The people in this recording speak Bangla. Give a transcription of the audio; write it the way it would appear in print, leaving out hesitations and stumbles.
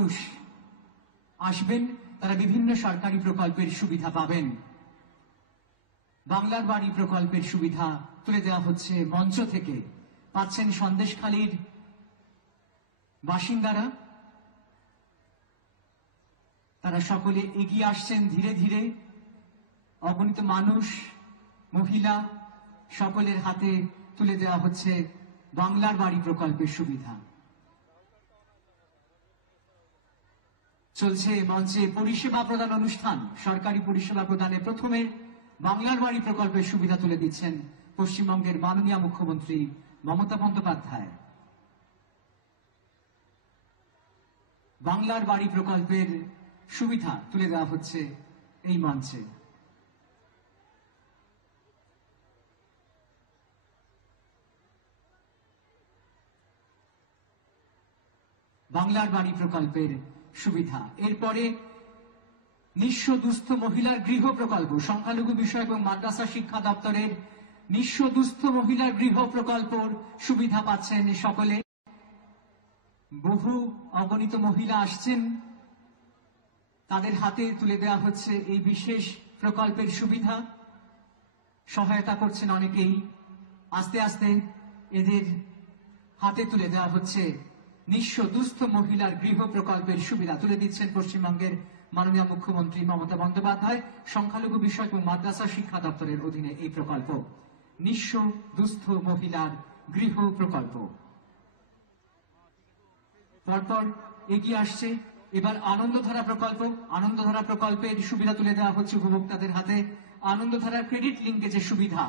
মানুষ আসবেন, তারা বিভিন্ন সরকারি প্রকল্পের সুবিধা পাবেন। বাংলার বাড়ি প্রকল্পের সুবিধা তুলে দেওয়া হচ্ছে মঞ্চ থেকে। পাচ্ছেন সন্দেশখালীর বাসিন্দারা, তারা সকলে এগিয়ে আসছেন ধীরে ধীরে। অগণিত মানুষ, মহিলা সকলের হাতে তুলে দেওয়া হচ্ছে বাংলার বাড়ি প্রকল্পের সুবিধা। চলছে মঞ্চে পরিষেবা প্রদান অনুষ্ঠান। সরকারি পরিষেবা প্রদানে প্রথমে বাংলার বাড়ি প্রকল্পের সুবিধা তুলে দিচ্ছেন পশ্চিমবঙ্গের মাননীয় মুখ্যমন্ত্রী মমতা বন্দ্যোপাধ্যায়। বাংলার বাড়ি প্রকল্পের সুবিধা তুলে দেওয়া হচ্ছে এই মঞ্চে। বাংলার বাড়ি প্রকল্পের সুবিধা। এরপরে নিঃস্ব দুস্থ মহিলার গৃহ প্রকল্প। সংখ্যালঘু বিষয় এবং মাদ্রাসা শিক্ষা দপ্তরের নিঃস্ব দুস্থ মহিলার গৃহ প্রকল্পর সুবিধা পাচ্ছেন সকলে। বহু অগণিত মহিলা আসছেন, তাদের হাতে তুলে দেওয়া হচ্ছে এই বিশেষ প্রকল্পের সুবিধা। সহায়তা করছেন অনেকেই। আস্তে আস্তে এদের হাতে তুলে দেওয়া হচ্ছে নিঃস্ব দুস্থ মহিলার গৃহ প্রকল্পের সুবিধা। তুলে দিচ্ছেন পশ্চিমবঙ্গের মাননীয় মুখ্যমন্ত্রী মমতা বন্দ্যোপাধ্যায়। সংখ্যালঘু বিষয় এবং মাদ্রাসা শিক্ষা দপ্তরের অধীনে এই প্রকল্প, নিঃস্ব দুস্থ মহিলার গৃহ প্রকল্প। পরপর এগিয়ে আসছে এবার আনন্দধারা প্রকল্প। আনন্দধারা প্রকল্পের সুবিধা তুলে দেওয়া হচ্ছে উপভোক্তাদের হাতে। আনন্দধারার ক্রেডিট লিঙ্কেজের সুবিধা